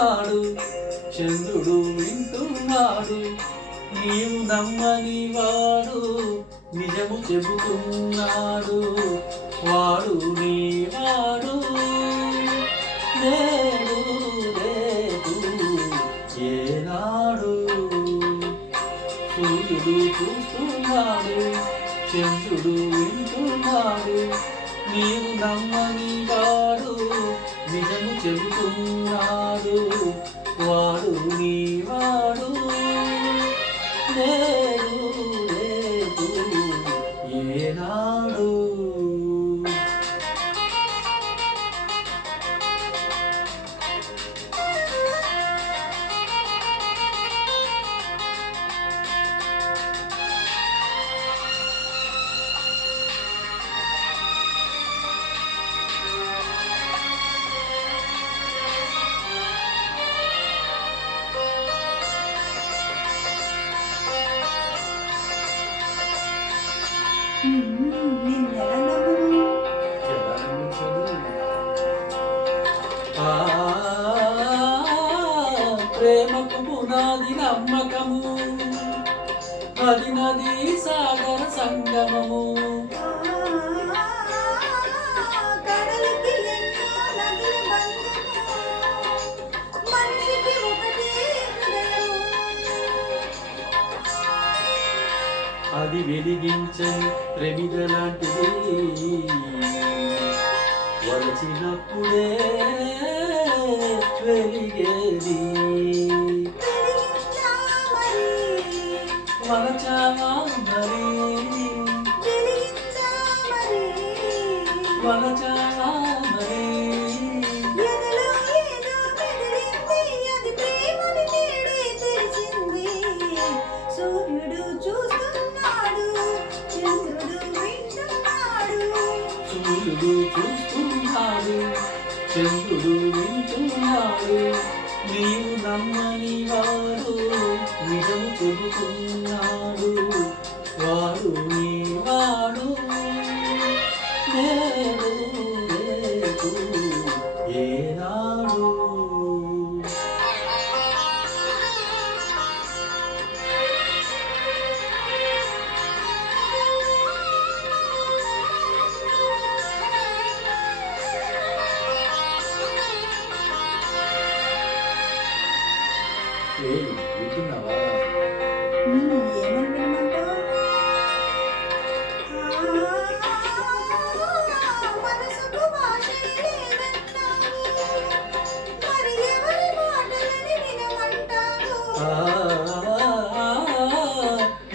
చెబుతున్నాడు చంద్రుడు వింటున్నాడు. నీవు నమ్మని వాడు నిజము చెబుతున్నాడు. వాడు నీ వాడు. నేడు రేపు ఏనాడు. సూర్యుడు చూస్తున్నాడు చంద్రుడు వింటున్నాడు. నీవు నమ్మని వాడు నిజము చెబుతున్నాడు వాడు నీవాడు నే నిన్నెలా నమ్మను ప్రేమకు పునాది నమ్మకము అది నది సాగర సంగమము అది వెలిగించని ప్రమిద లాంటిది. వలచినప్పుడే వెలిగేది. వలచావా మరి? వెలిగిందా సూర్యుడు చూస్తున్నాడు చంద్రుడు వింటున్నాడు. నీవు నమ్మని వారు నిజం చెబుతున్నాడు. వారు నీ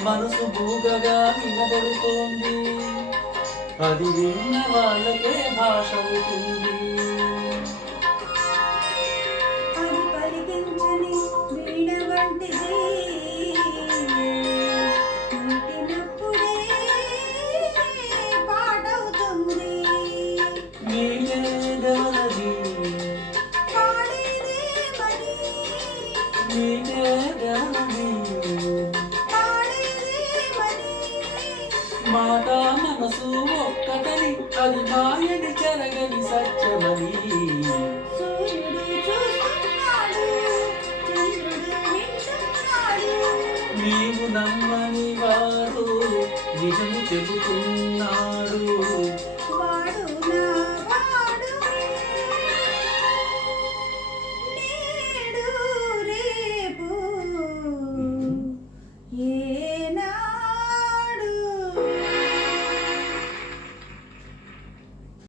మనసు బూగగా వినబడుతోంది. అది విన్న వాళ్ళకే భాష అవుతుంది. మాట మనసు ఒక్కటని అది మాయని చెరగని సత్యమని నీవు నమ్మని వారు నిజము చెబుతున్నాడు.